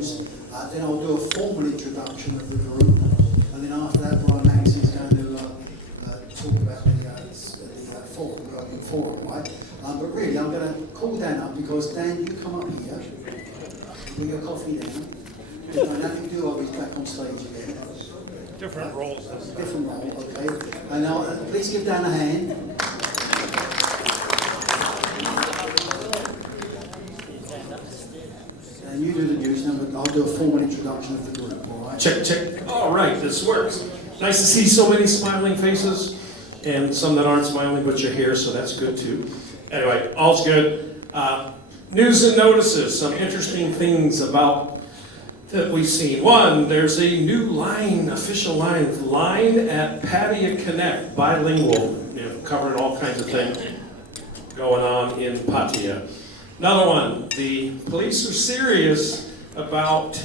news, then I'll do a formal introduction of the group, and then after that, Brian Max is going to talk about the forum, working forum, right? But really, I'm going to call Dan up because Dan, you come up here, put your coffee down. Nothing to do, I'll be back on stage again. Different roles. Different role, okay. And now, please give Dan a hand. And you do the news, but I'll do a formal introduction of the group, all right? Check, check. All right, this works. Nice to see so many smiling faces, and some that aren't smiling, but you're here, so that's good too. Anyway, all's good. News and notices, some interesting things about that we've seen. One, there's a new line, official line at Patia Connect, bilingual, covering all kinds of things going on in Patia. Another one, the police are serious about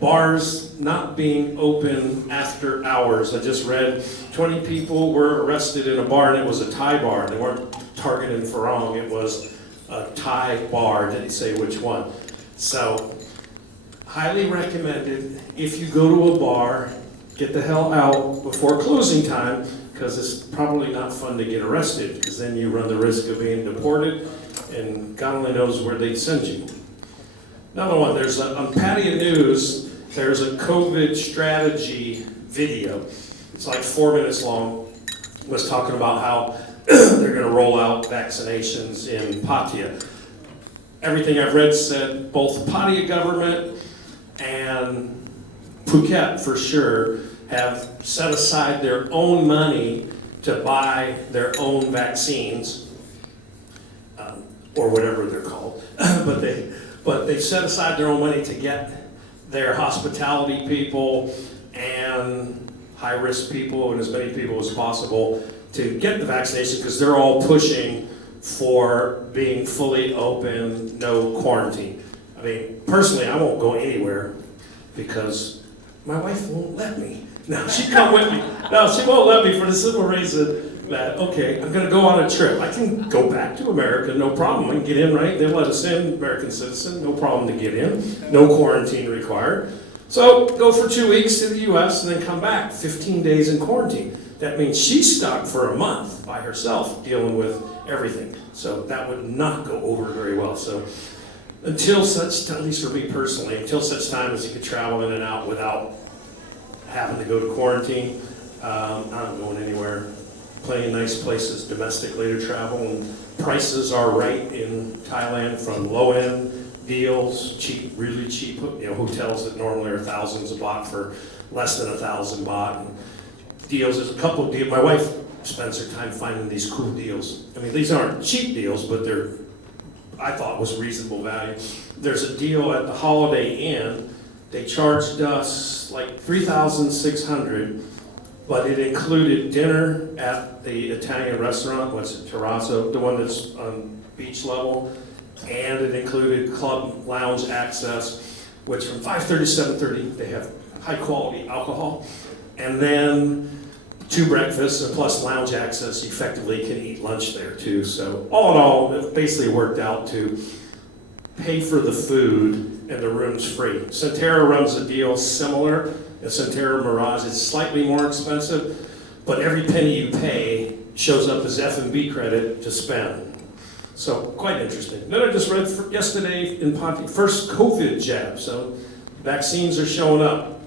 bars not being open after hours. I just read 20 people were arrested in a bar, and it was a Thai bar. They weren't targeting Farang, it was a Thai bar, didn't say which one. So, highly recommended, if you go to a bar, get the hell out before closing time, because it's probably not fun to get arrested, because then you run the risk of being deported, and God only knows where they'd send you. Another one, on Patia News, there's a COVID strategy video. It's like 4 minutes long. It was talking about how they're going to roll out vaccinations in Patia. Everything I've read said both Patia government and Phuket, for sure, have set aside their own money to buy their own vaccines, or whatever they're called. but they've set aside their own money to get their hospitality people and high-risk people and as many people as possible to get the vaccination, because they're all pushing for being fully open, no quarantine. I mean, personally, I won't go anywhere because my wife won't let me. No, she'd come with me. No, she won't let me for the simple reason that, okay, I'm gonna go on a trip. I can go back to America, no problem. I can get in, right? They let us in, American citizen, no problem to get in. No quarantine required. So go for 2 weeks to the US and then come back, 15 days in quarantine. That means she's stuck for a month by herself dealing with everything. So that would not go over very well. So until such, at least for me personally, until such time as you could travel in and out without having to go to quarantine, I'm not going anywhere. Plenty of nice places domestically to travel, and prices are right in Thailand, from low-end deals, cheap, really cheap, hotels that normally are thousands of baht for less than 1,000 baht. And deals, there's a couple of deals. My wife spends her time finding these cool deals. I mean, these aren't cheap deals, but I thought was reasonable value. There's a deal at the Holiday Inn. They charged us like 3,600, but it included dinner at the Italian restaurant, what's it, Terrazzo, the one that's on beach level, and it included club lounge access, which from 5:30 to 7:30, they have high quality alcohol, and then 2 breakfasts and plus lounge access. You effectively can eat lunch there too. So all in all, it basically worked out to pay for the food and the room's free. Centera runs a deal similar. And Centera Mirage is slightly more expensive, but every penny you pay shows up as F&B credit to spend. So quite interesting. Then I just read yesterday in Ponty, first COVID jab. So vaccines are showing up.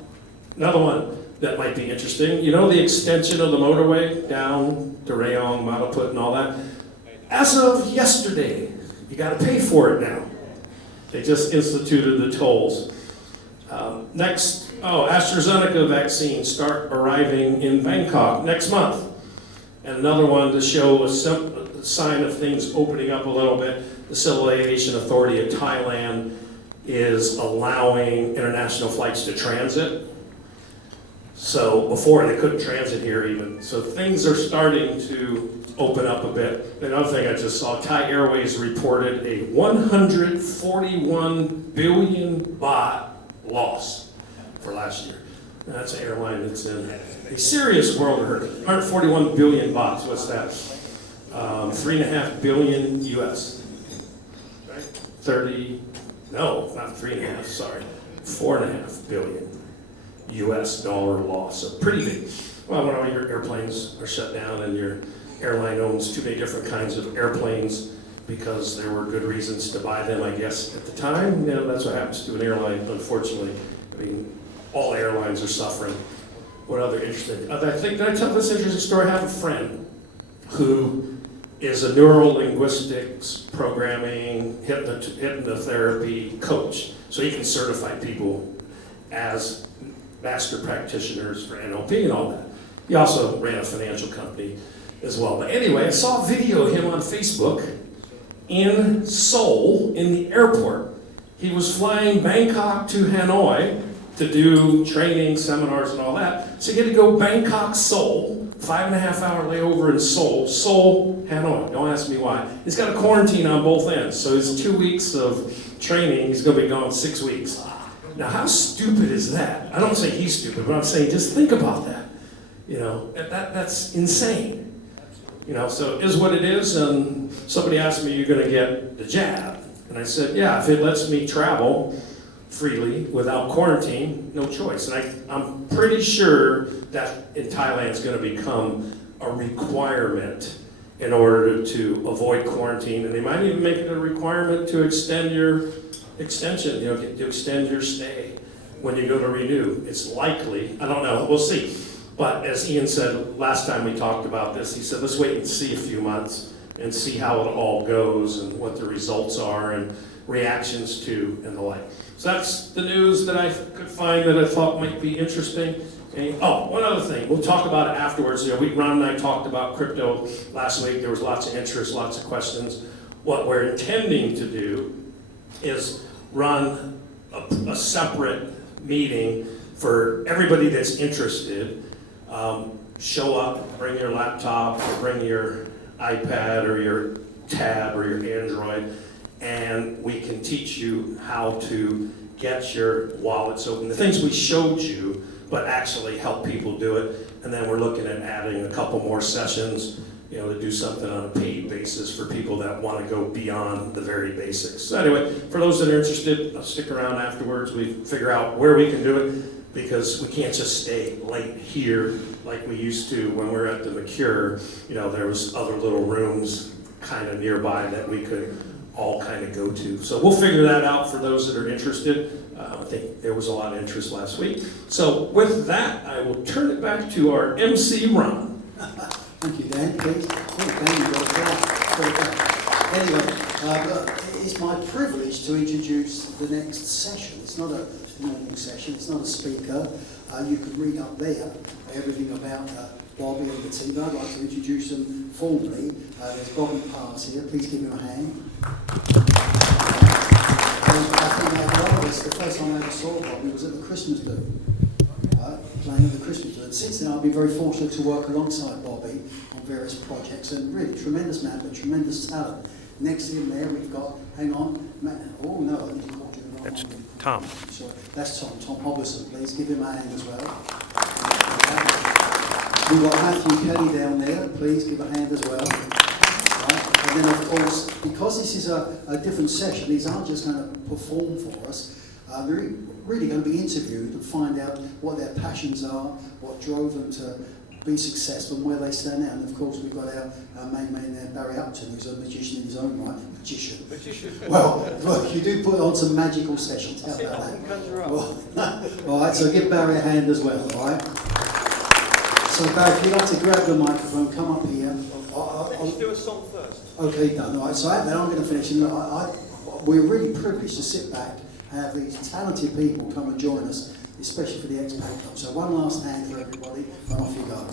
Another one that might be interesting. You know the extension of the motorway down to Rayong, Mataput and all that? As of yesterday, you got to pay for it now. They just instituted the tolls. Next, AstraZeneca vaccines start arriving in Bangkok next month. And another one to show a sign of things opening up a little bit. The Civil Aviation Authority of Thailand is allowing international flights to transit. So before they couldn't transit here even. So things are starting to open up a bit. Another thing I just saw, Thai Airways reported a 141 billion baht loss for last year. And that's an airline that's in a serious world of hurt. 141 billion baht, what's that? 3.5 billion US. Right? 30 no, not 3.5, sorry, 4.5 billion US dollar loss, so pretty big. Well, when all your airplanes are shut down and your airline owns too many different kinds of airplanes because there were good reasons to buy them, I guess, at the time. You know, that's what happens to an airline, unfortunately. I mean, all airlines are suffering. What other interesting, did I tell this interesting story? I have a friend who is a neuro-linguistics programming hypnotherapy coach. So he can certify people as master practitioners for NLP and all that. He also ran a financial company as well. But anyway, I saw a video of him on Facebook in Seoul in the airport. He was flying Bangkok to Hanoi to do training, seminars, and all that. So he had to go Bangkok, Seoul, 5.5-hour layover in Seoul, Seoul, Hanoi. Don't ask me why. He's got a quarantine on both ends. So his 2 weeks of training, he's going to be gone 6 weeks. Now, how stupid is that? I don't say he's stupid, but I'm saying just think about that. You know, that's insane. You know, so it is what it is. And somebody asked me, "You're going to get the jab?" And I said, "Yeah, if it lets me travel freely without quarantine, no choice." And I'm pretty sure that in Thailand it's going to become a requirement in order to avoid quarantine, and they might even make it a requirement to extend your extension, you know, to extend your stay when you go to renew. It's likely, I don't know, we'll see. But as Ian said last time we talked about this, he said, let's wait and see a few months and see how it all goes and what the results are and reactions to and the like. So that's the news that I could find that I thought might be interesting. Okay. Oh, one other thing, we'll talk about it afterwards. You know, Ron and I talked about crypto last week. There was lots of interest, lots of questions. What we're intending to do is run a separate meeting for everybody that's interested. Show up, bring your laptop, or bring your iPad or your tab or your Android, and we can teach you how to get your wallets open. The things we showed you, but actually help people do it. And then we're looking at adding a couple more sessions, you know, to do something on a paid basis for people that want to go beyond the very basics. So anyway, for those that are interested, stick around afterwards. We figure out where we can do it, because we can't just stay late here like we used to when we were at the McCure. You know, there was other little rooms kind of nearby that we could all kind of go to. So we'll figure that out for those that are interested. I think there was a lot of interest last week. So with that, I will turn it back to our MC, Ron. Thank you, Dan, please. Oh, Dan, you've got a Anyway, it's my privilege to introduce the next session. It's not a normal session, it's not a speaker. You can read up there everything about Bobby and the team. I'd like to introduce them formally. There's Bobby Pass here, please give him a hand. I think the first time I ever saw Bobby was at the Christmas do, playing at the Christmas do. And since then I've been very fortunate to work alongside Bobby on various projects, and really tremendous man, but tremendous talent. Next to him there we've got, hang on, oh no, I need to call you the wrong That's one. Tom. Sorry, that's Tom Hobson, please give him a hand as well. We've got Matthew Kelly down there, please give a hand as well. Right. And then of course, because this is a different session, these aren't just going to perform for us, they're really going to be interviewed and find out what their passions are, what drove them to be successful and where they stand now. And of course we've got our main man there, Barry Upton, who's a magician in his own right. Magician. Well, look, you do put on some magical sessions. How about that? Well, all right, so give Barry a hand as well, all right? So Barry, if you'd like to grab the microphone, come up here. Let's do a song first. Okay, done. All right, so then I'm going to finish. And we're really privileged to sit back and have these talented people come and join us, especially for the Expat Cup. So one last hand for everybody, and off you go.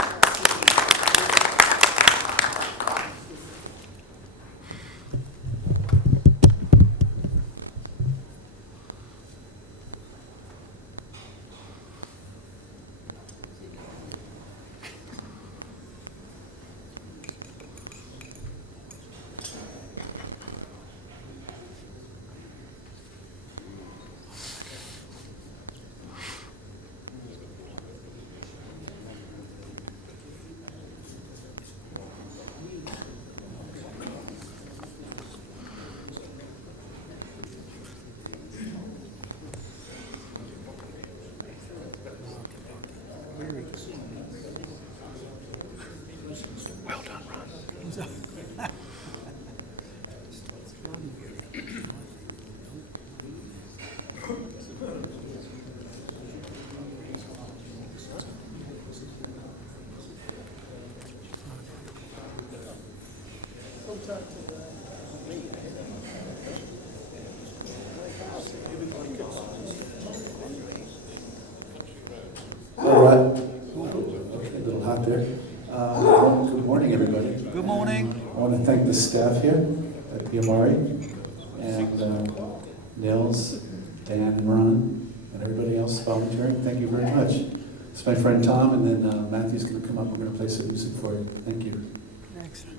All right. Okay, a little hot there. Good morning, everybody. Good morning. I want to thank the staff here at PMRE and Nils, Dan, and Ron, and everybody else volunteering. Thank you very much. It's my friend Tom, and then Matthew's going to come up. We're going to play some music for you. Thank you. Excellent.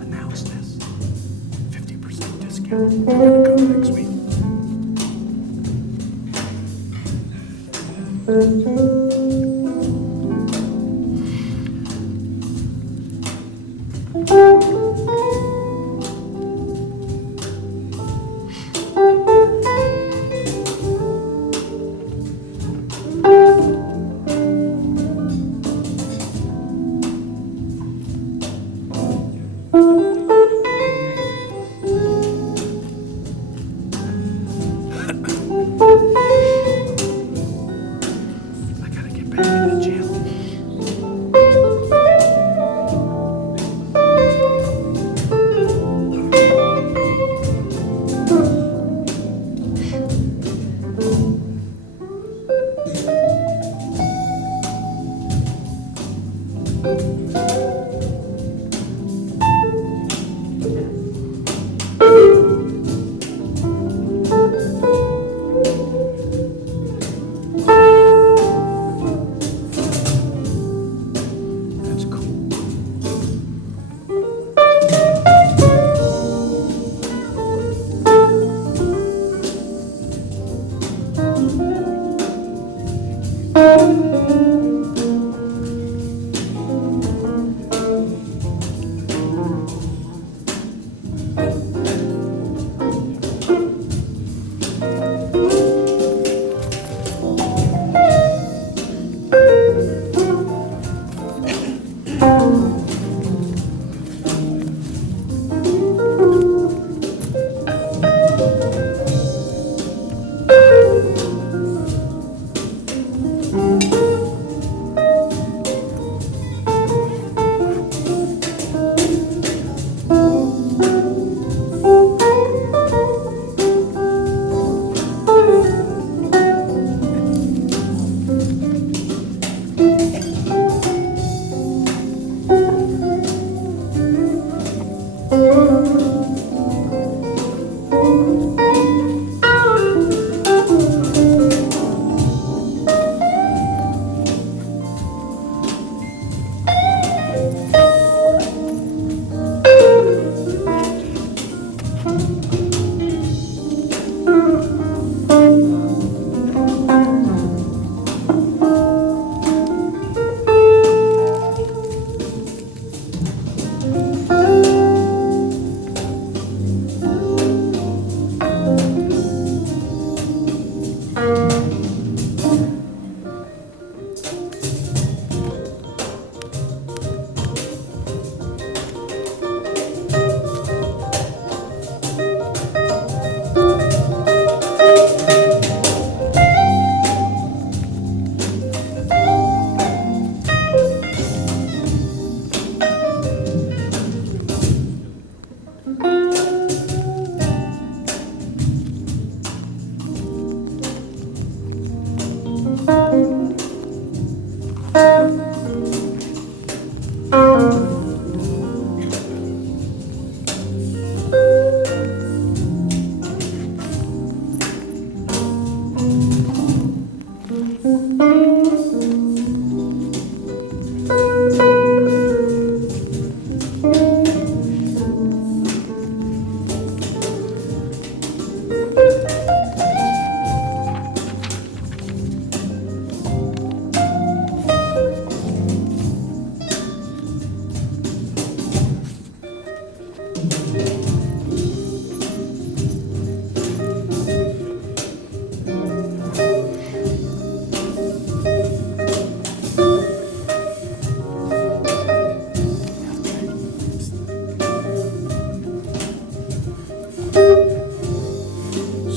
Announce this. 50% discount. You're gonna come next week. I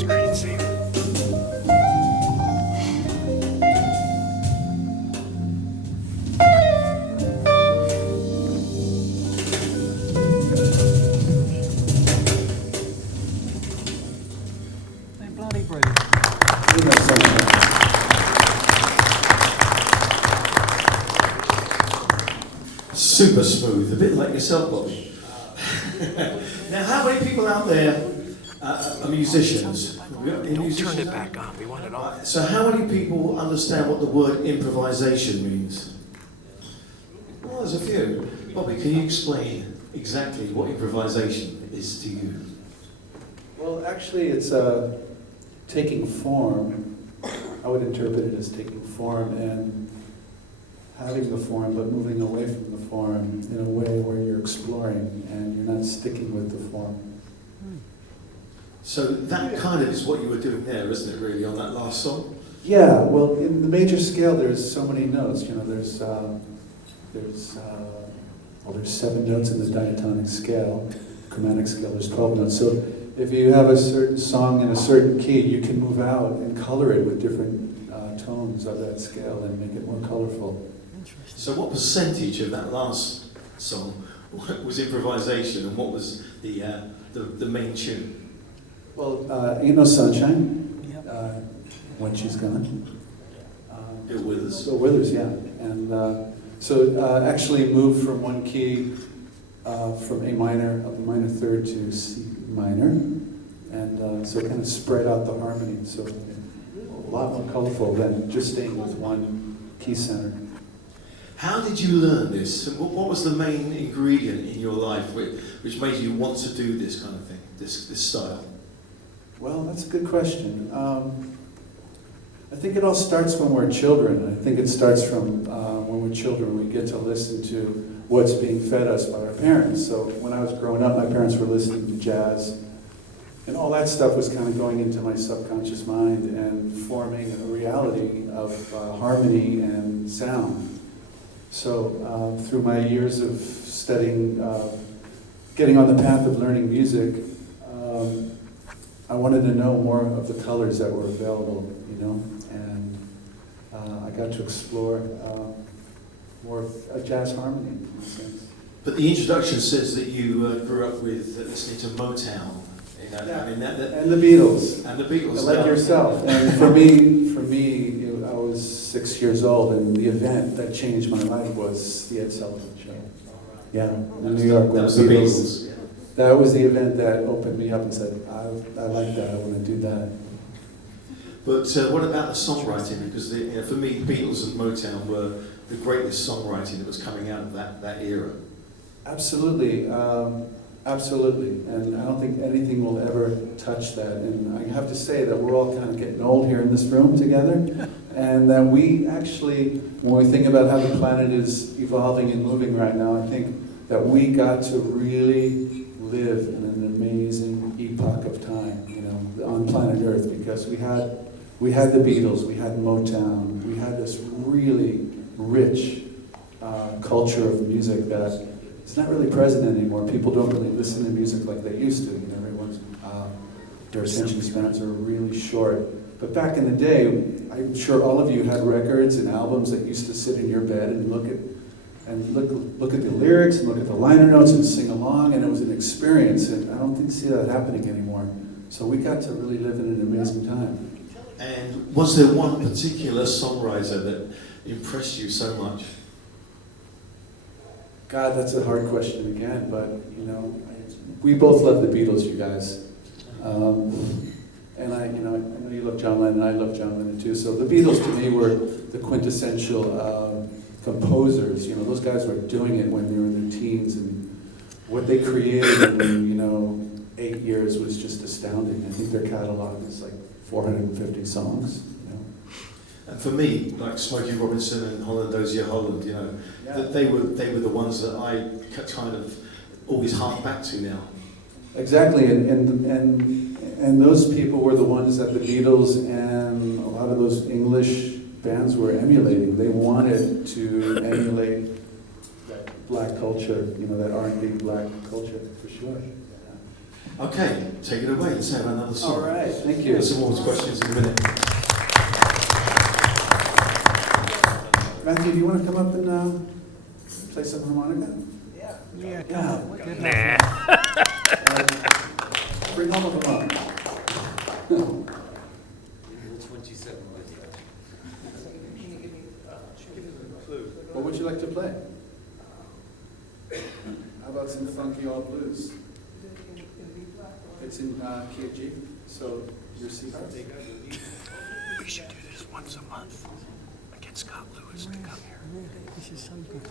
Screensaver. They bloody brilliant. Ain't no sunshine. Super smooth, a bit like yourself, Bobby. Now, how many people out there are musicians? Don't turn it back on. We want it off. So how many people understand what the word improvisation means? Well, there's a few. Bobby, can you explain exactly what improvisation is to you? Well, actually, it's taking form. I would interpret it as taking form and having the form, but moving away from the form in a way where you're exploring and you're not sticking with the form. So that kind of is what you were doing there, isn't it, really, on that last song? Yeah, well, in the major scale, there's so many notes. You know, there's 7 notes in the diatonic scale. Chromatic scale, there's 12 notes. So if you have a certain song in a certain key, you can move out and color it with different tones of that scale and make it more colorful. So what percentage of that last song was improvisation and what was the main tune? Well, Ain't No Sunshine, When She's Gone. Bill Withers. Bill Withers, yeah. And so actually moved from one key from A minor, up a minor third to C minor. And so it kind of spread out the harmony. So a lot more colorful than just staying with one key center. How did you learn this? And what was the main ingredient in your life which made you want to do this kind of thing, this style? Well, that's a good question. I think it all starts when we're children. I think it starts from when we're children. We get to listen to what's being fed us by our parents. So when I was growing up, my parents were listening to jazz. And all that stuff was kind of going into my subconscious mind and forming a reality of harmony and sound. So through my years of studying, getting on the path of learning music, I wanted to know more of the colors that were available, you know, and I got to explore more of a jazz harmony in a sense. But the introduction says that you grew up with listening to Motown. You know, Yeah. I mean, that And the Beatles. and the Beatles. Like yourself. And for me, you know, I was 6 years old, and the event that changed my life was the Ed Sullivan Show. Yeah, in New York with That was the the Beatles. Beatles. That was the event that opened me up and said, I like that, I want to do that. But what about the songwriting? Because for me, Beatles and Motown were the greatest songwriting that was coming out of that era. Absolutely, absolutely. And I don't think anything will ever touch that. And I have to say that we're all kind of getting old here in this room together. And that we actually, when we think about how the planet is evolving and moving right now, I think that we got to really live in an amazing epoch of time, you know, on planet Earth, because we had the Beatles, we had Motown, we had this really rich culture of music that is not really present anymore. People don't really listen to music like they used to. You know, everyone's their attention spans are really short. But back in the day, I'm sure all of you had records and albums that used to sit in your bed and look at the lyrics and look at the liner notes and sing along, and it was an experience, and I don't see that happening anymore. So we got to really live in an amazing time. And was there one particular songwriter that impressed you so much? God, that's a hard question again, but you know, we both love the Beatles, you guys. And I know you love John Lennon, I love John Lennon too. So the Beatles to me were the quintessential composers. You know, those guys were doing it when they were in their teens, and what they created in 8 years was just astounding. I think their catalog is like 450 songs. You know. And for me, like Smokey Robinson and Holland Dozier Holland, you know, Yeah. that they were the ones that I kind of always hark back to now. Exactly, and those people were the ones that the Beatles and a lot of those English bands were emulating. They wanted to emulate that black culture, you know, that R&B black culture for sure. Okay, take it away. Let's have another song. All right, thank you. Give us some more questions in a minute. Matthew, do you want to come up and play some harmonica? Yeah, come on. Nah. Bring all of them up. What would you like to play? How about some funky old blues? It's in key of G, so your C harp. We should do this once a month. Get Scott Lewis to come here. This is so good.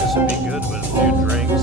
This would be good with a few drinks.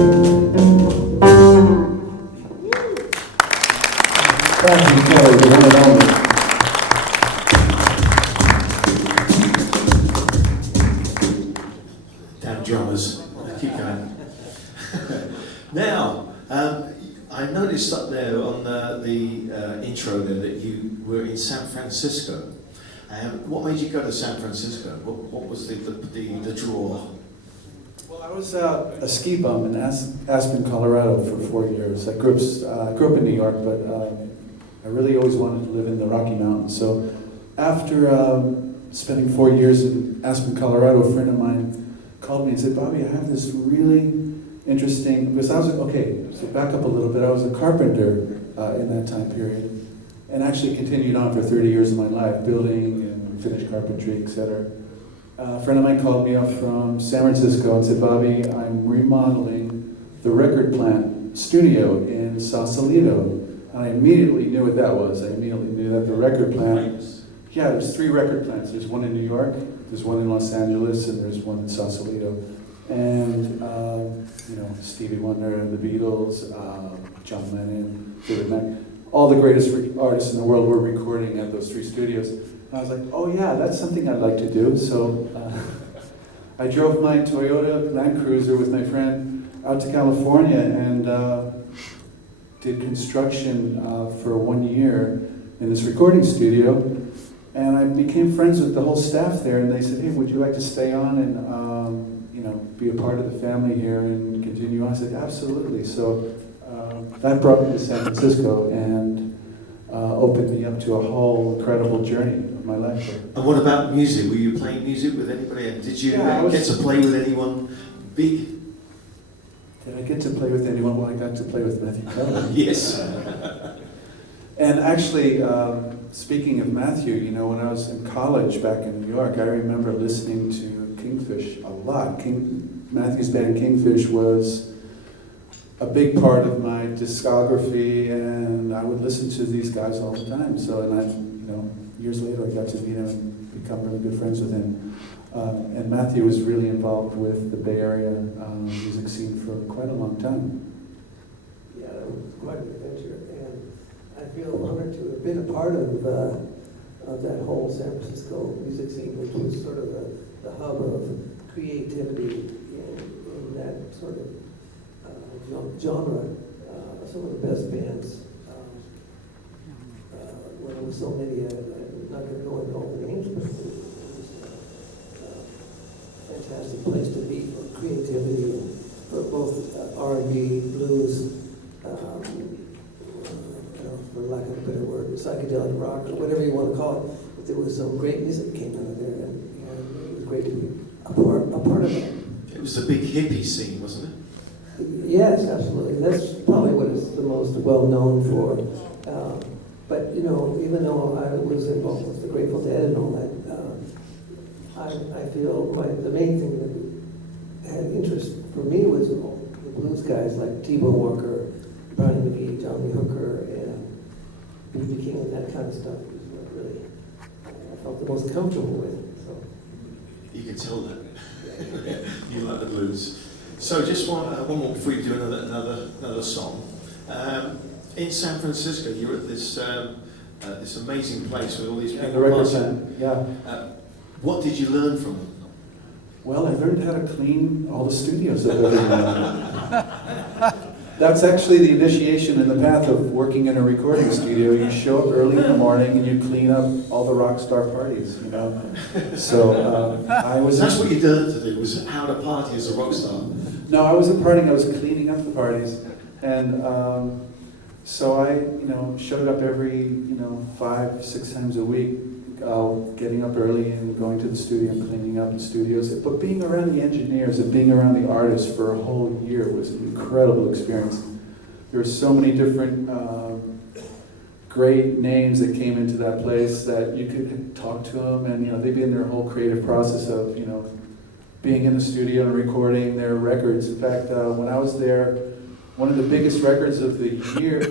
Matthew Kelly, the one and only. Damn drummers. Keep going. Now, I noticed up there on the intro there that you were in San Francisco. What made you go to San Francisco? What was the draw? Well, I was a ski bum in Aspen, Colorado for 4 years. I grew up in New York, but I really always wanted to live in the Rocky Mountains. So after spending 4 years in Aspen, Colorado, a friend of mine called me and said, Bobby, I have this really interesting, because I was, okay, so back up a little bit, I was a carpenter in that time period, and actually continued on for 30 years of my life, building and finished carpentry, etc. A friend of mine called me up from San Francisco and said, Bobby, I'm remodeling the record plant studio in Sausalito. And I immediately knew what that was. I immediately knew that the record plant, yeah, there's 3 record plants. There's one in New York, there's one in Los Angeles, and there's one in Sausalito. And, Stevie Wonder and the Beatles, John Lennon, David Mack, all the greatest artists in the world were recording at those 3 studios. And I was like, oh yeah, that's something I'd like to do. So I drove my Toyota Land Cruiser with my friend out to California and did construction for 1 year in this recording studio. And I became friends with the whole staff there, and they said, hey, would you like to stay on and be a part of the family here and continue on? I said, absolutely. So that brought me to San Francisco and opened me up to a whole incredible journey of my life there. And what about music? Were you playing music with anybody? And did you get to play with anyone big? Did I get to play with anyone? Well, I got to play with Matthew Kelly. Yes. And actually, speaking of Matthew, when I was in college back in New York, I remember listening to Kingfish a lot. Matthew's band Kingfish was a big part of my discography, and I would listen to these guys all the time. So, years later, I got to meet him and become really good friends with him. And Matthew was really involved with the Bay Area music scene for quite a long time. Yeah, that was quite an adventure, and I feel honored to have been a part of that whole San Francisco music scene, which was sort of the hub of creativity in that sort of genre. Some of the best bands. Well, there were so many. I'm not going to go into all the names, but it was a fantastic place to be for creativity, for both R&B, blues, for lack of a better word, psychedelic rock, or whatever you want to call it. But there was some great music that came out of there, and it was great to be a part of it. It was the big hippie scene, wasn't it? Yes, absolutely. That's probably what it's the most well known for. But even though I was involved with the Grateful Dead and all that, I feel the main thing that had interest for me was the blues guys like T-Bone Walker, Brownie McGee, John Lee Hooker, and B.B. King, and that kind of stuff was what really I felt the most comfortable with. So. You can tell that. You like the blues. So just one more before you do another song. In San Francisco, you're at this amazing place with all these people. The record plant, yeah. What did you learn from them? Well, I learned how to clean all the studios that I've been in. That's actually the initiation in the path of working in a recording studio. You show up early in the morning and you clean up all the rock star parties, So I was... That's what you learned to do, was how to party as a rock star. No, I wasn't partying, I was cleaning up the parties. And so I, showed up every, 5-6 times a week, getting up early and going to the studio and cleaning up the studios. But being around the engineers and being around the artists for a whole year was an incredible experience. There were so many different great names that came into that place that you could talk to them, and they'd be in their whole creative process of being in the studio and recording their records. In fact, when I was there, one of the biggest records of the year,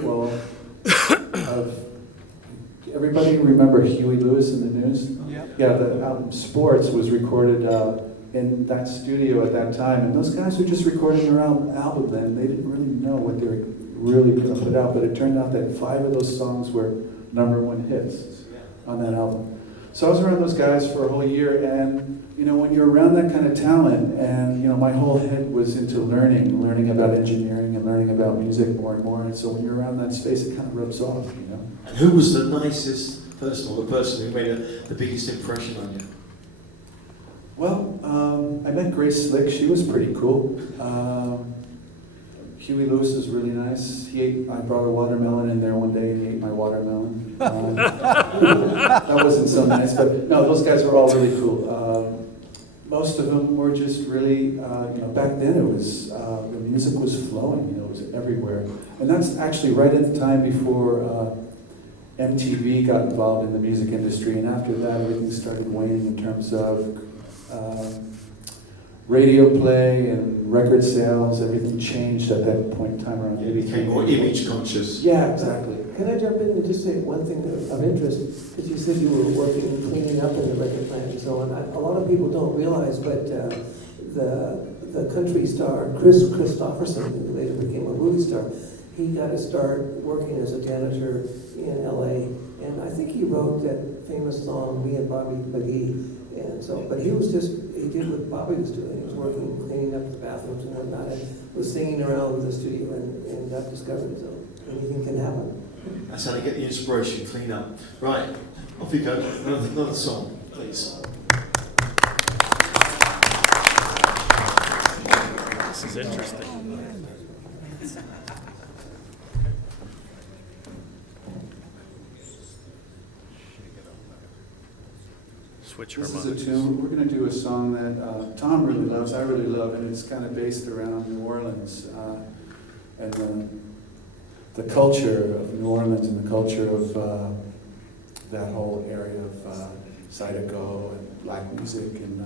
everybody remember Huey Lewis in the News? Yeah. Yeah, the album Sports was recorded in that studio at that time. And those guys were just recording their album then. They didn't really know what they were really going to put out, but it turned out that 5 of those songs were #1 hits on that album. So I was around those guys for a whole year, and you know, when you're around that kind of talent, and you know, my whole head was into learning about engineering and learning about music more and more. And so when you're around that space, it kind of rubs off, you know. And who was the nicest person, or the person who made the biggest impression on you? Well, I met Grace Slick. She was pretty cool. Huey Lewis is really nice. I brought a watermelon in there one day, and he ate my watermelon. That wasn't so nice, but no, those guys were all really cool. Most of them were just really, you know, back then it was, the music was flowing, you know, it was everywhere. And that's actually right at the time before MTV got involved in the music industry, and after that everything started waning in terms of radio play and record sales. Everything changed at that point in time around. You became more image conscious. Yeah, exactly. Can I jump in and just say one thing of interest? Because you said you were working and cleaning up in the record plant and so on. A lot of people don't realize, but the country star, Chris Christopherson, who later became a movie star, he got to start working as a janitor in LA. And I think he wrote that famous song, Me and Bobby McGee. And so, but he did what Bobby was doing. He was working, cleaning up the bathrooms and whatnot, and was singing around with the studio and got discovered. So anything can happen. That's how they get the inspiration, clean up. Right, off you go. Another song, please. This is interesting. Switch This is harmonics. a tune. We're going to do a song that Tom really loves, I really love, and it's kind of based around New Orleans and the culture of New Orleans and the culture of that whole area of Zydeco and black music. And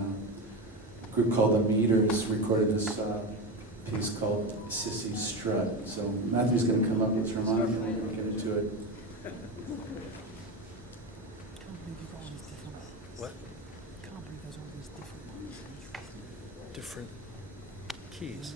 a group called The Meters recorded this piece called Sissy Strut. So Matthew's going to come up with harmonic and we're going to get into it. What? Different keys.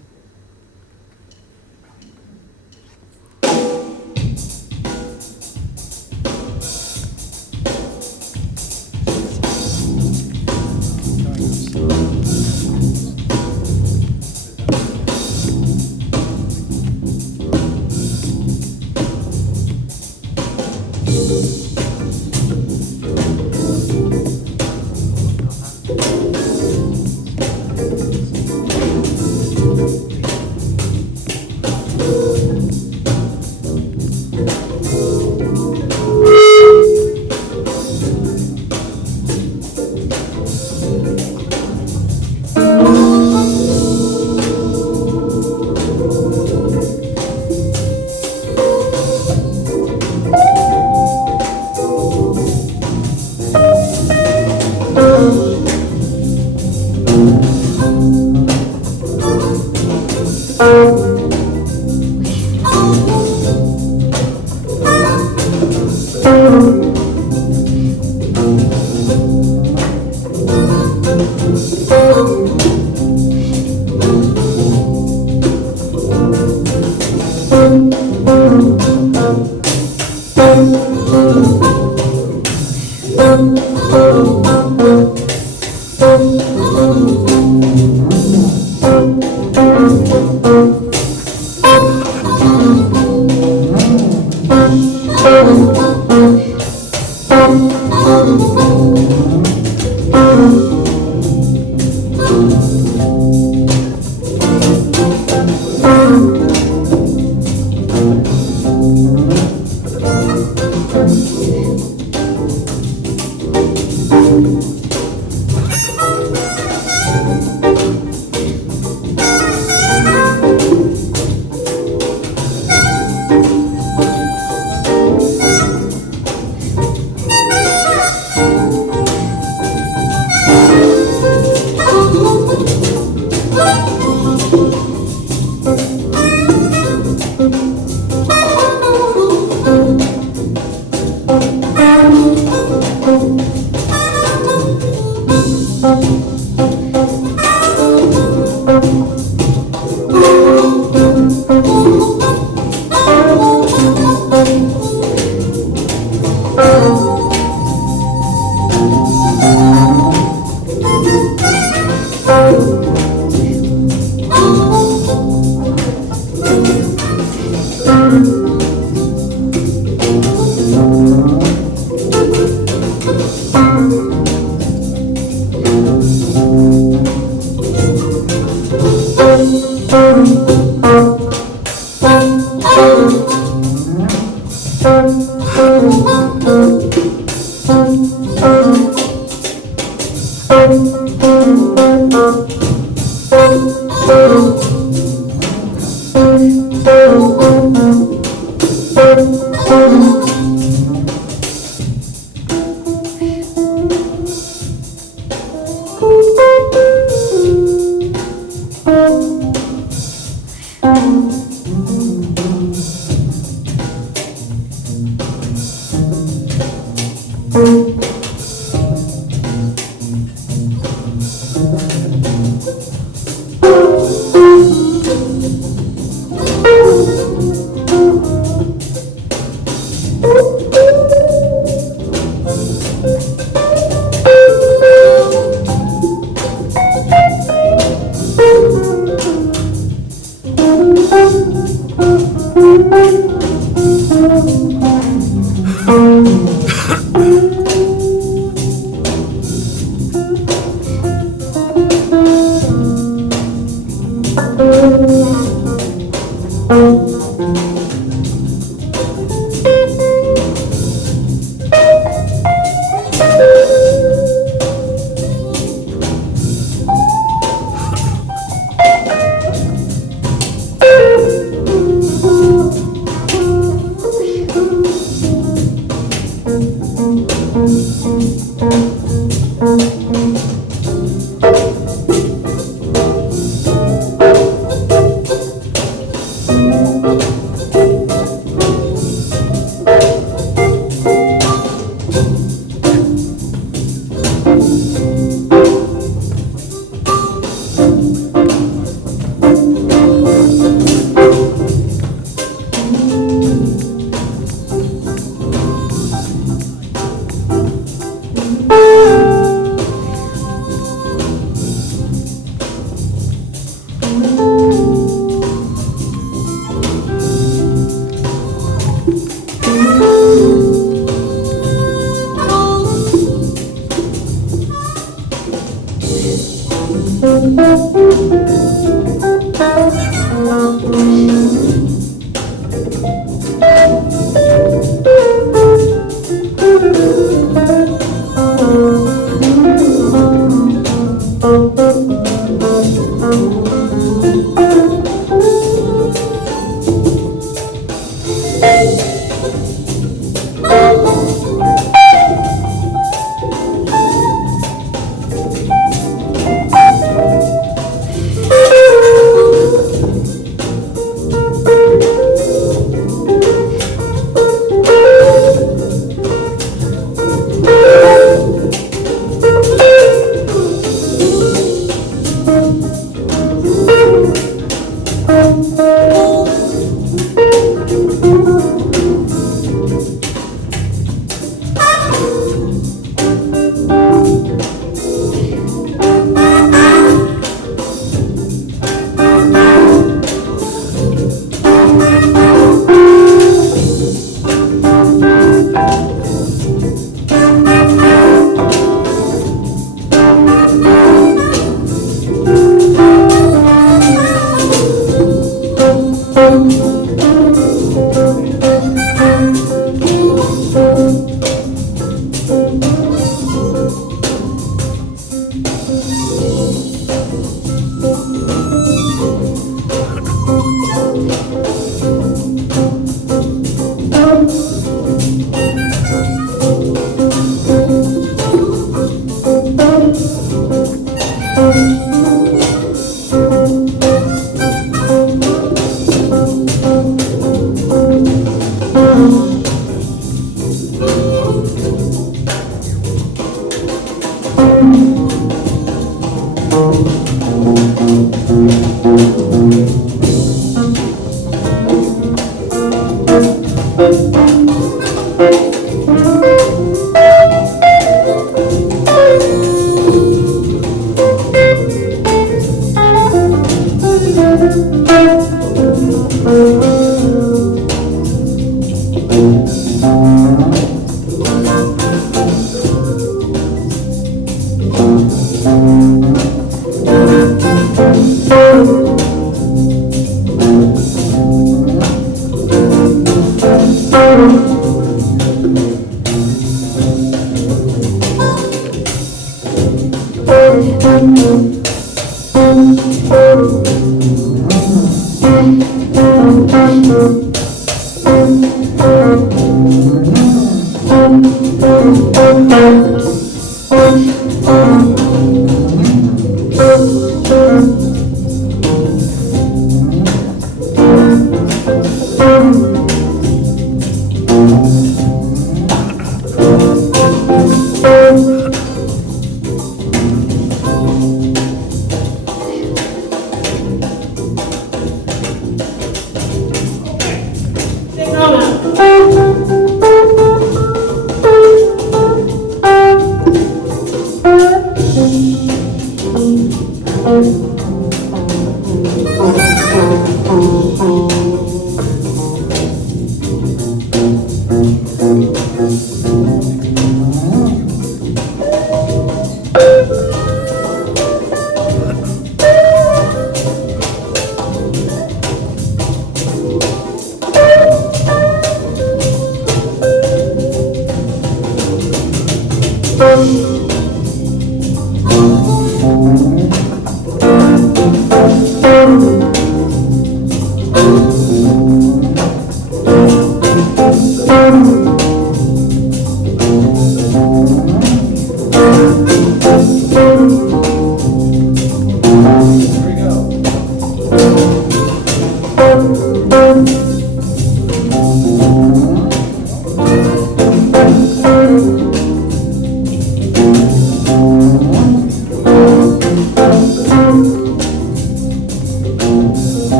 We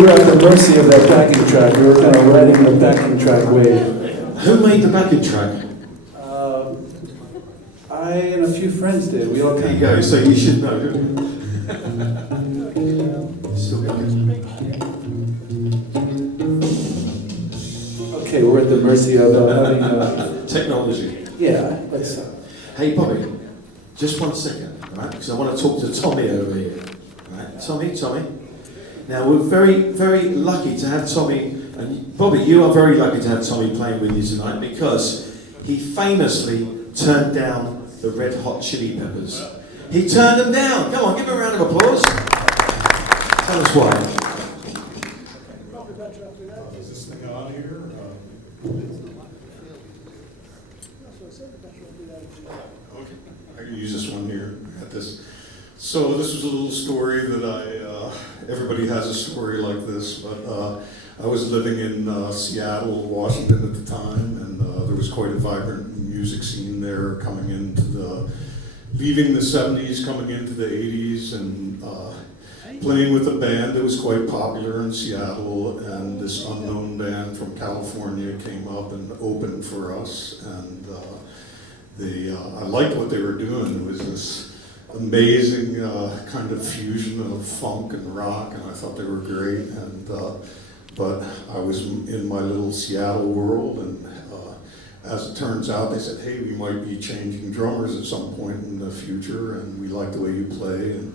were at the mercy of that backing track. We were kind of riding the backing track wave. Who made the backing track? I and a few friends did. We all There kind you of go, so you should know. Still going. Okay, we're at the mercy of having Technology. yeah, let's Hey, Bobby, just 1 second, right? Because I want to talk to Tommy over here. Right? Tommy. Now, we're very, very lucky to have Tommy, and Bobby, you are very lucky to have Tommy playing with you tonight because he famously turned down the Red Hot Chili Peppers. He turned them down. Come on, give him a round of applause. Tell us why. Is this thing on here? Okay, I can use this one here. Got this. So this was a little story that everybody has a story like this, but I was living in Seattle, Washington at the time, and there was quite a vibrant music scene there coming into leaving the 70s, coming into the 80s, and playing with a band that was quite popular in Seattle, and this unknown band from California came up and opened for us, and I liked what they were doing. It was this amazing kind of fusion of funk and rock, and I thought they were great. And but I was in my little Seattle world, and as it turns out, they said, "Hey, we might be changing drummers at some point in the future, and we like the way you play. And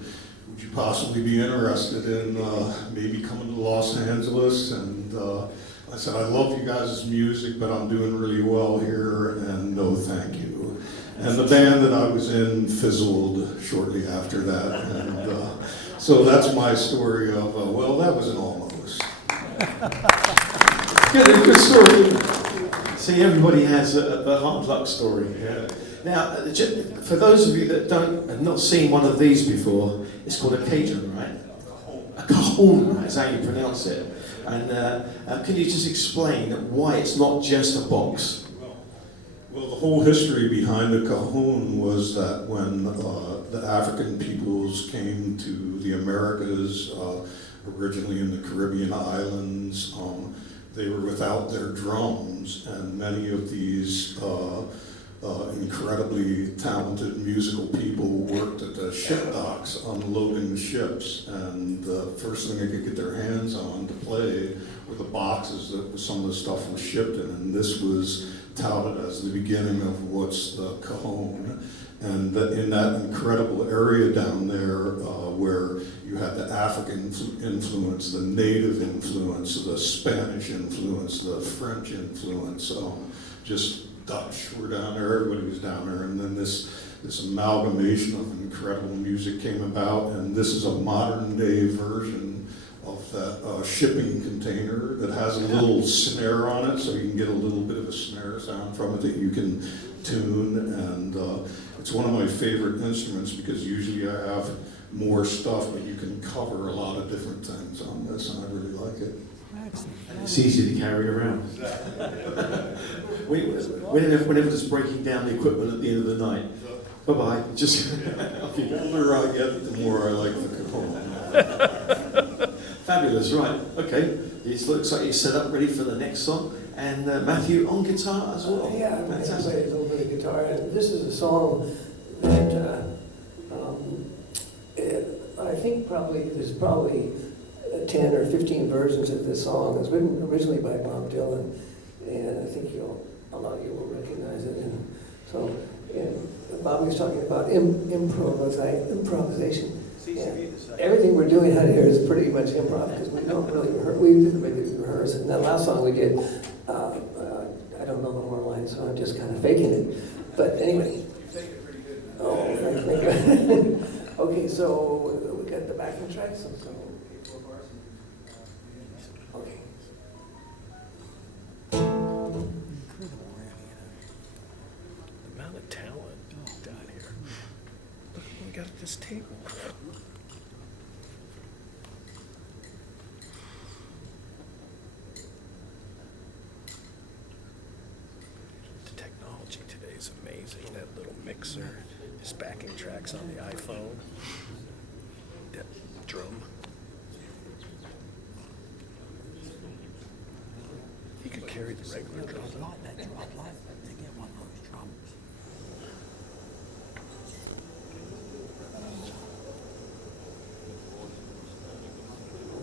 would you possibly be interested in maybe coming to Los Angeles?" And I said, "I love you guys' music, but I'm doing really well here, and no, thank you." And the band that I was in fizzled shortly after that. And so that's my story of, well, that was an almost. Good story. See, everybody has a hard luck story. Yeah. Now, for those of you that have not seen one of these before, it's called a Cajun, right? A cajon, right, is how you pronounce it. And can you just explain why it's not just a box? Well, the whole history behind the cajon was that when the African peoples came to the Americas, originally in the Caribbean islands, they were without their drums, and many of these incredibly talented musical people worked at the ship docks unloading ships, and the first thing they could get their hands on to play were the boxes that some of the stuff was shipped in, and this was touted as the beginning of what's the cajon. And in that incredible area down there where you had the African influence, the native influence, the Spanish influence, the French influence, just Dutch were down there, everybody was down there, and then this amalgamation of incredible music came about, and this is a modern day version of that shipping container that has a little snare on it, so you can get a little bit of a snare sound from it that you can tune, and it's one of my favorite instruments because usually I have more stuff, but you can cover a lot of different things on this, and I really like it. It's easy to carry around. Whenever it's breaking down the equipment at the end of the night, bye-bye. Just The older I get, the more I like the cajon. fabulous, right? Okay, it looks like you're set up, ready for the next song. And Matthew on guitar as well. Yeah, I play Fantastic. a little bit of guitar, and this is a song that I think there's probably 10 or 15 versions of this song. It was written originally by Bob Dylan, and I think a lot of you will recognize it. And So, Bob was talking about improvisation. It's easy for you to say. Everything we're doing out here is pretty much improv because we don't really rehearse. We didn't really rehearse. And that last song we did, I don't know the more lines, so I'm just kind of faking it. But anyway. Oh, thank you. Okay, so we got the backing tracks. Okay. Incredible, really, the amount of talent down here. Look what we got at this table. The technology today is amazing. That little mixer, his backing tracks on the iPhone, that drum. He could carry the regular drum.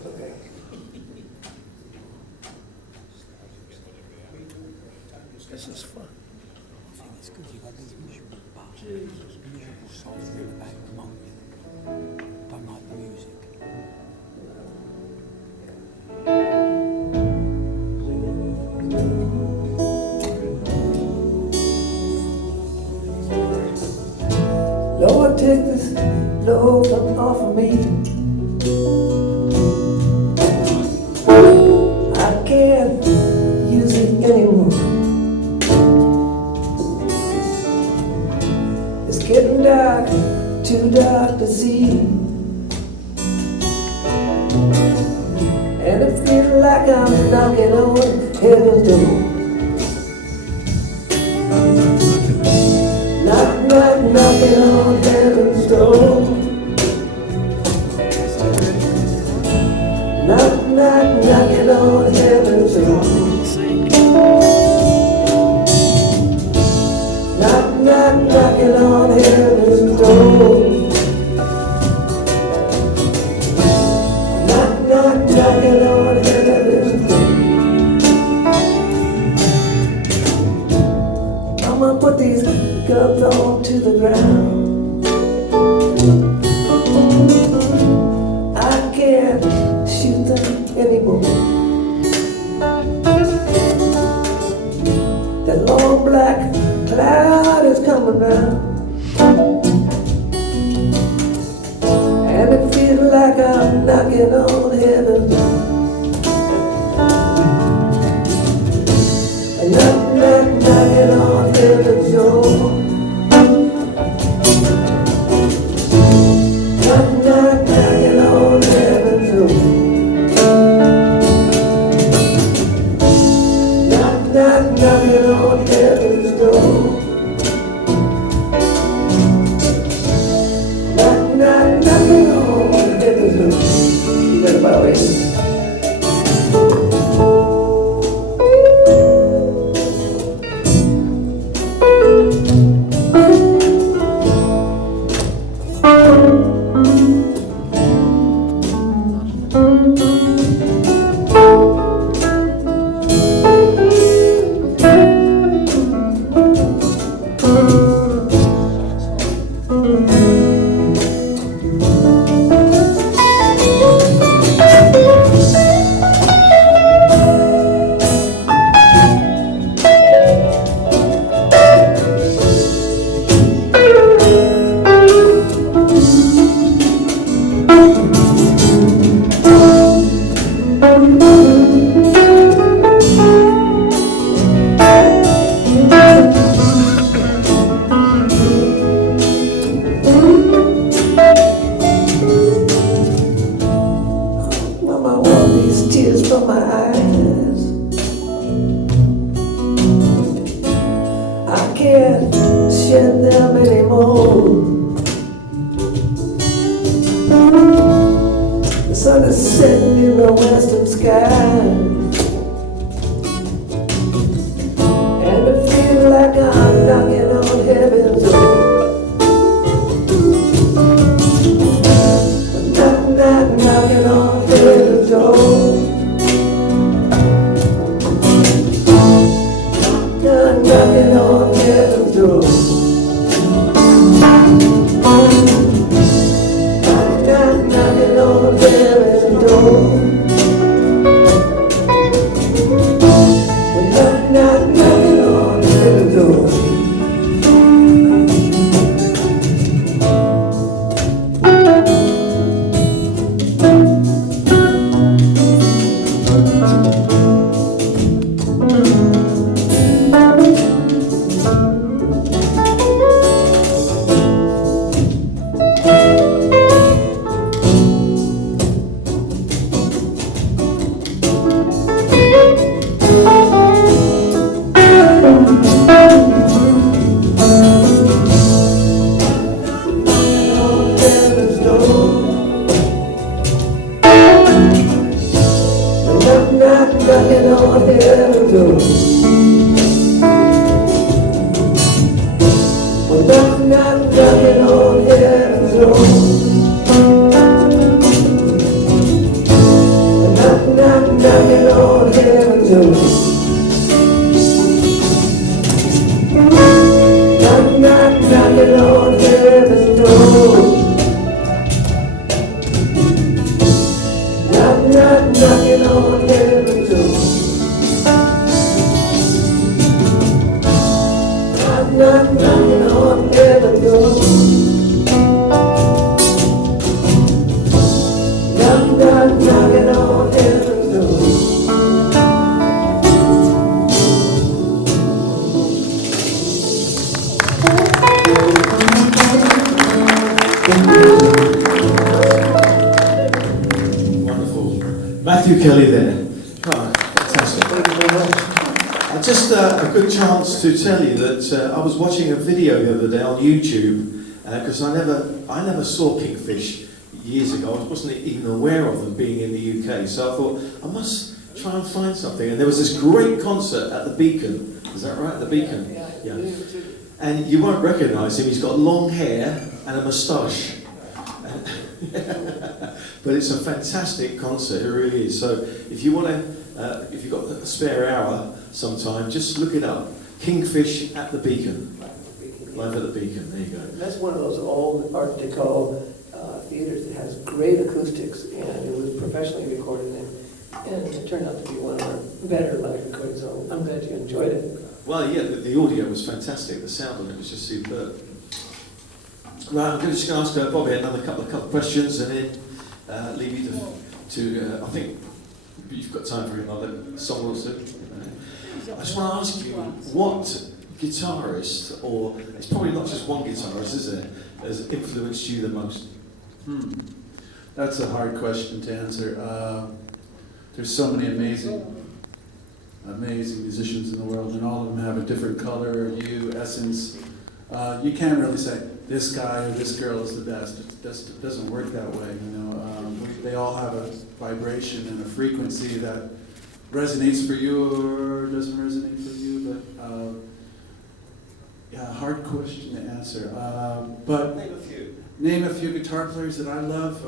Okay. This is fun. It's because you got these miserable bastards, miserable souls in the back moaning. Don't like the music. Lord, take this load from off of me. I can't use it anymore. It's getting dark, too dark to see. And it feels like I'm knocking on heaven's door. Knock, knock, knocking on heaven's door. Knock, knock, knocking on heaven's door. Knock, knock, knocking on heaven's door. Knock, knock, knocking on heaven's door. I'm gonna put these cups onto the ground. I can't shoot them anymore. That long black cloud is coming round, and it feels like I'm knocking on heaven's door. And knock, knock, knocking on heaven's door. Knock, knock, knocking on heaven's door. Knock, knock, knocking on heaven's door. Knock, knock, knocking on heaven's door. You got about it. Mama, wipe these tears from my eyes. I can't shed them anymore. The sun is setting in the western sky, and it feels like I'm knocking on heaven's door. Knock, knock, knocking on heaven's door. Knock, knocking on heaven's door. door. Well, knock, knock, knocking on heaven's door. Knock, knock, knocking on heaven's door. Knock, knock, knocking on heaven's door. Knock, knock, knocking on heaven's door. Knock, knock, knocking on heaven's door. Knock, knock, knocking on heaven's door. Wonderful. Matthew Kelly there. Oh, fantastic. Just a good chance to tell you that I was watching a video the other day on YouTube because I never saw kingfish years ago. I wasn't even aware of them being in the UK. So I thought I must try and find something. And there was this great concert at the Beacon. Is that right? The Beacon. Yeah. And you won't recognise him. He's got long hair and a moustache. But it's a fantastic concert, it really is. So if you want to, if you've got a spare hour sometime, just look it up. Kingfish at the Beacon. Live at the Beacon, there you go. That's one of those old Art Deco theaters that has great acoustics, and it was professionally recorded, and it turned out to be one of our better live recordings, so I'm glad you enjoyed it. Well, yeah, the audio was fantastic. The sound on it was just superb. Right, I'm just going to ask Bobby another couple of questions, and then leave you to I think you've got time for another song or two. I just want to ask you, what guitarist, or it's probably not just one guitarist, is it, has influenced you the most? That's a hard question to answer. There's so many amazing musicians in the world, and all of them have a different color, hue, essence. You can't really say this guy or this girl is the best. It doesn't work that way, you know. They all have a vibration and a frequency that resonates for you or doesn't resonate for you. But yeah, hard question to answer. But Name a few. Name a few guitar players that I love.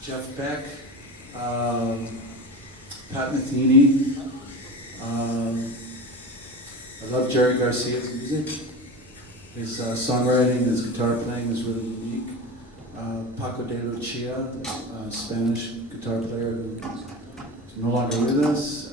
Jeff Beck, Pat Metheny. I love Jerry Garcia's music. His songwriting, his guitar playing is really unique. Paco de Lucia, Spanish guitar player who is no longer with us.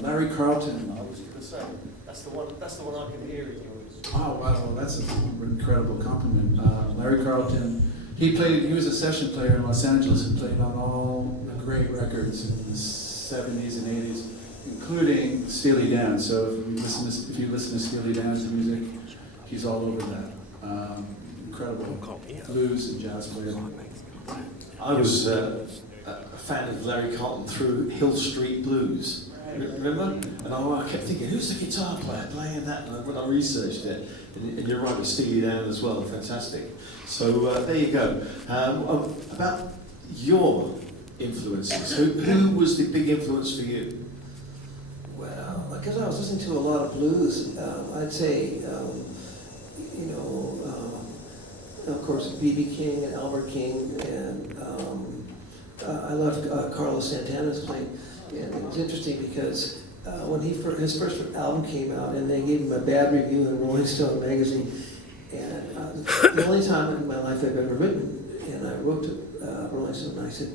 Larry Carlton. I was going to say, that's the one I can hear in yours. Oh wow, that's an incredible compliment. Larry Carlton, he was a session player in Los Angeles and played on all the great records in the 70s and 80s, including Steely Dan. So if you listen to Steely Dan's music, he's all over that. Incredible blues and jazz player. I was a fan of Larry Carlton through Hill Street Blues. Remember? And I kept thinking, who's the guitar player playing that? And when I researched it, and you're right with Steely Dan as well, fantastic. So there you go. About your influences, who was the big influence for you? Well, because I was listening to a lot of blues, I'd say, of course, B.B. King and Albert King, and I loved Carlos Santana's playing. And it was interesting because when his first album came out, and they gave him a bad review in Rolling Stone magazine, and the only time in my life I've ever written, and I wrote to Rolling Stone, and I said,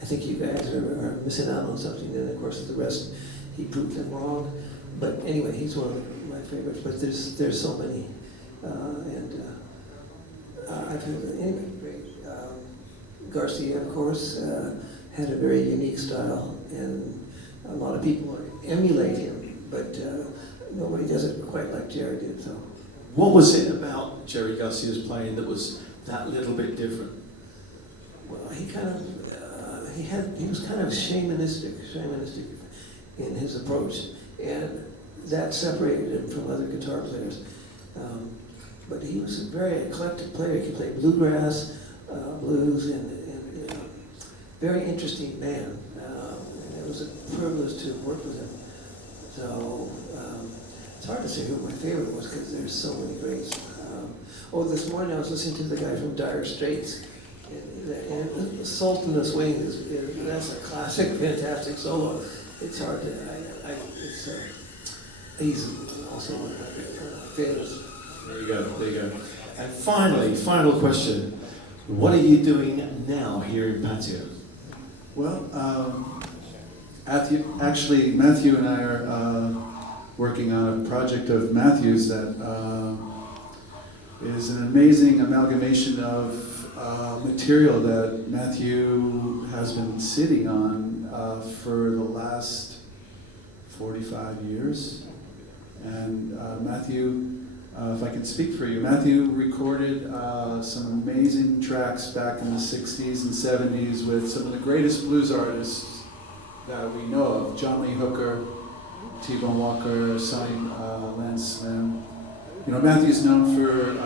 I think you guys are missing out on something. And of course, the rest, he proved them wrong. But anyway, he's one of my favorites. But there's so many, I've heard anyway. Great. Garcia, of course, had a very unique style, and a lot of people emulate him, but nobody does it quite like Jerry did. So, what was it about Jerry Garcia's playing that was that little bit different? well, he was kind of shamanistic in his approach, and that separated him from other guitar players. But he was a very eclectic player. He could play bluegrass, blues, and very interesting man. And it was a privilege to work with him. So it's hard to say who my favorite was because there's so many greats. This morning I was listening to the guy from Dire Straits, and Sultan Swing that's a classic, fantastic solo. It's hard to, he's also one of my favorites. There you go, there you go. And finally, final question. What are you doing now here in Patio? Well, Matthew and I are working on a project of Matthew's that is an amazing amalgamation of material that Matthew has been sitting on for the last 45 years. And Matthew, if I can speak for you, Matthew recorded some amazing tracks back in the 60s and 70s with some of the greatest blues artists that we know of. John Lee Hooker, T-Bone Walker, Sonny Lance Slim. You know, Matthew's known for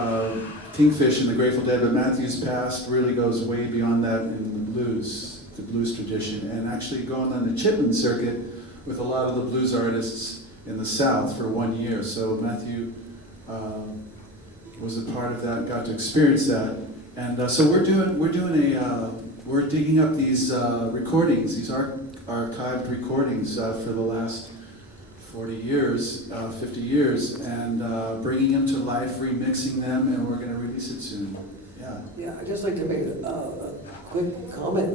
Kingfish and the Grateful Dead, but Matthew's past really goes way beyond that in the blues tradition, and actually going on the Chipman circuit with a lot of the blues artists in the South for 1 year. So Matthew was a part of that, got to experience that, and so we're digging up these recordings, these archived recordings for the last 40 years, 50 years, and bringing them to life, remixing them, and we're going to release it soon. Yeah. Yeah, I'd just like to make a quick comment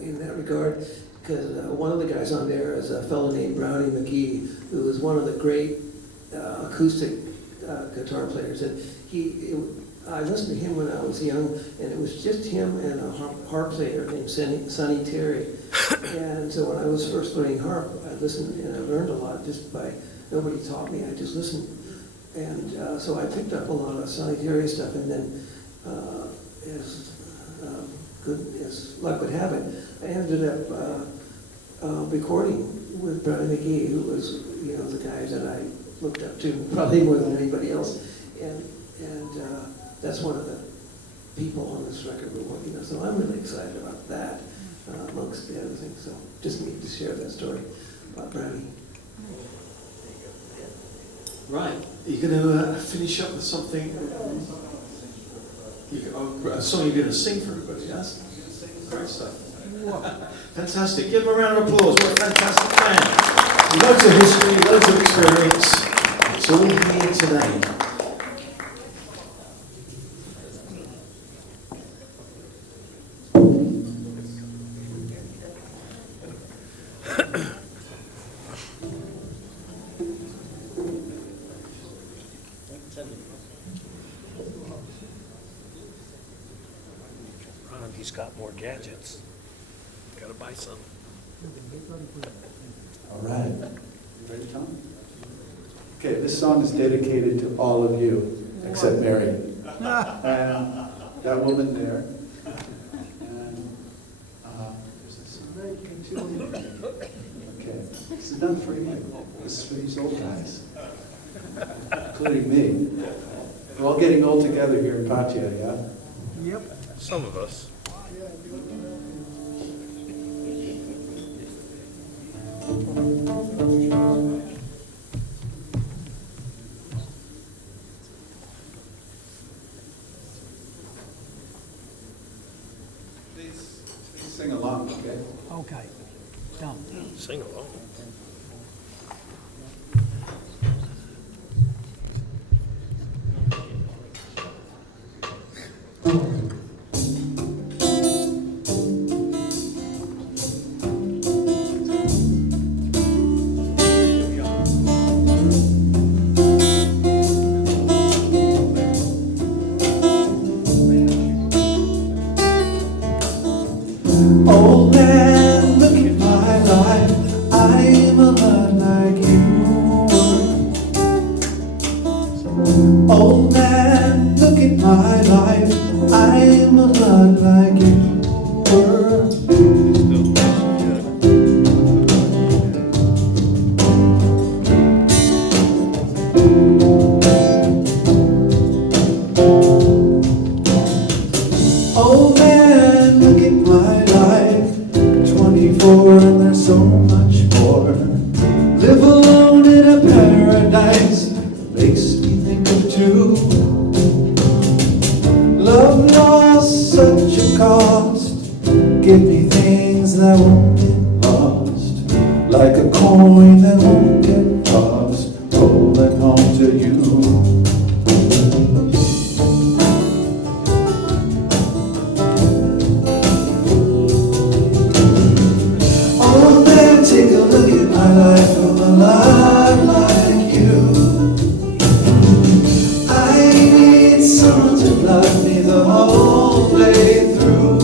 in that regard, because one of the guys on there is a fellow named Brownie McGee, who was one of the great acoustic guitar players. And I listened to him when I was young, and it was just him and a harp player named Sonny Terry. And so when I was first learning harp, I listened and I learned a lot just by, nobody taught me, I just listened. And so I picked up a lot of Sonny Terry stuff, and then as good as luck would have it, I ended up recording with Brownie McGee, who was, the guy that I looked up to probably more than anybody else. And that's one of the people on this record we're working on. So I'm really excited about that, amongst the other things. So just need to share that story about Brownie. Right. Are you going to finish up with something? A song you're going to sing for everybody, yes? Great stuff. Fantastic. Give them a round of applause. What a fantastic man. Loads of history, loads of experience. It's all here today. He's got more gadgets. Gotta buy some. All right. You ready, Tom? Okay, this song is dedicated to all of you, except Mary. And that woman there. And there's this very continuing. Okay, this is not for you. This is for these old guys, including me. We're all getting old together here in Patia, yeah? Yep. Some of us. Please sing along, okay? Okay, done. Sing along. Old man, look at my life. I am a so much more. Live alone in a paradise makes me think of two. Love lost such a cost. Give me things that won't get lost, like a coin that won't get tossed, rolling home to you. Oh man, take a look at my life, I'm alive like you. I need someone to love me the whole day through.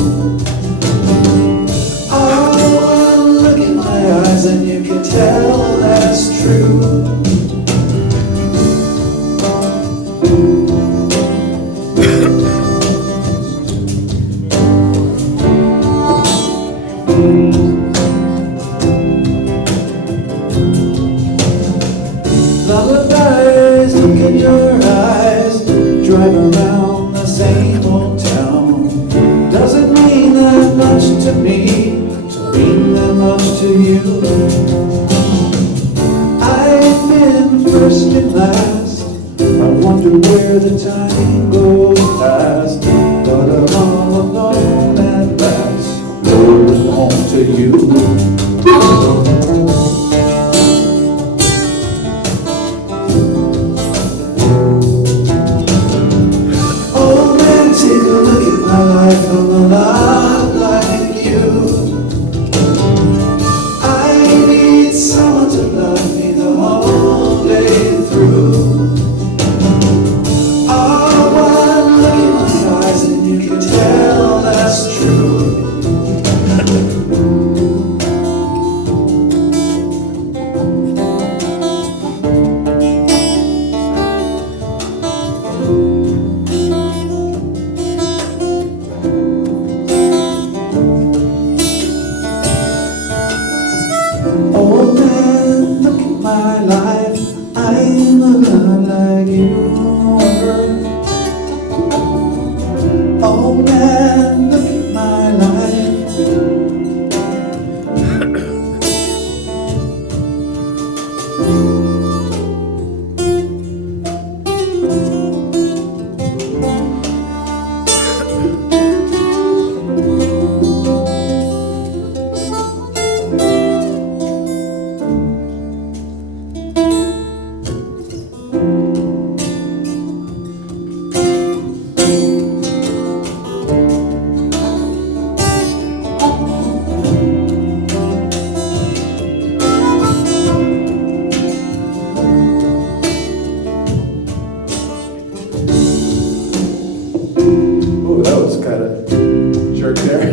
Oh, look in my eyes and you can tell that's true. Lullabies, look in your eyes, drive around the same old town. Doesn't mean that much to me, to mean that much to you. I've been first and last, I wonder where the time goes past, but I'm all alone at last, rolling home to you. Oh man, take a look at my life, I'm a lot like you. I need someone to love me the whole day through. Oh, one look in my eyes and you can tell that's true. Oh man, look at my life, I'm a lot like you were. Oh man, look at my life. Oh, that was kind of jerk there.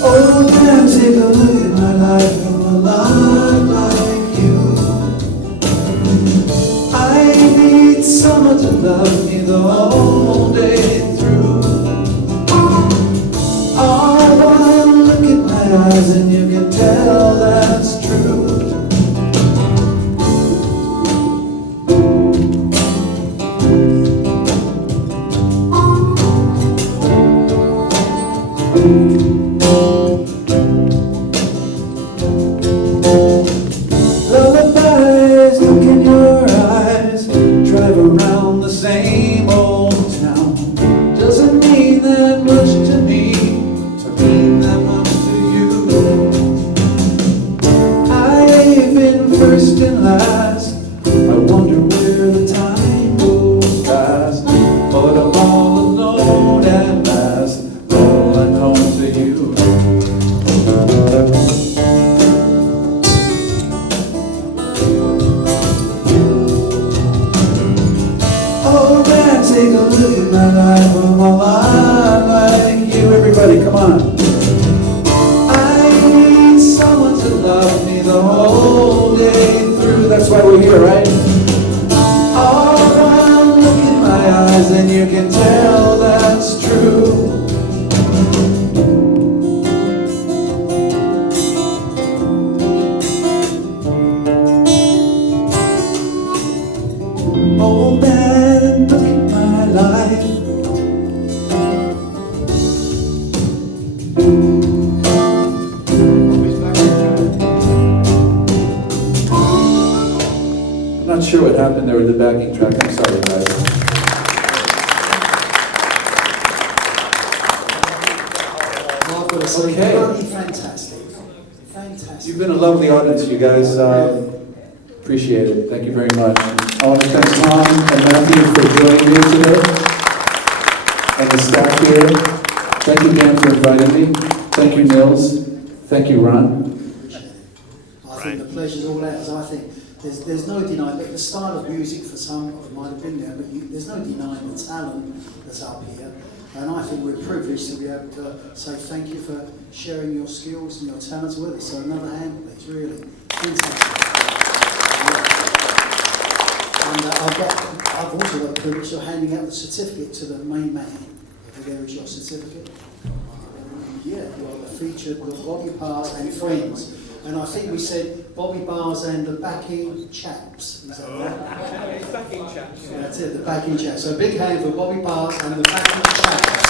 Oh man, take a look at my life, I'm a lot like you. I need someone to love me the whole day through. Oh, one look at my eyes and you can tell that's true. Lullabies, look in your eyes, drive around the same old town. Doesn't mean that much to me, to mean that much to you. I've been first and last, I wonder where the time goes past, but I'm all alone at last, rolling home to you. Oh man, take a look at my life, I'm a lot like you. Everybody, come on. I need someone to love me the whole whole day through. That's why we're here, right? Oh, one look in my eyes and you can tell that's true. Oh man, look at my life. I'm not sure what happened there with the backing track. I'm sorry, guys. Well, I've got to say, Okay. bloody fantastic. Fantastic. You've been a lovely audience, you guys. Appreciate it. Thank you very much. I want to thank Tom and Matthew for joining me today, and the staff here. Thank you, Dan, for inviting me. Thank you, Nils. Thank you, Ron. I think the pleasure's all ours. I think there's no denying that the style of music for some might have been there, but there's no denying the talent that's up here. And I think we're privileged to be able to say thank you for sharing your skills and your talents with us. So another hand, please, really. Fantastic. And I've also got the privilege of handing out the certificate to the main man. There is your certificate. Yeah, well, featured the Bobby Bars and Friends. And I think we said Bobby Bars and the Backing Chaps. Is that right? Backing chaps. That's it, the Backing Chaps. So a big hand for Bobby Bars and the Backing Chaps.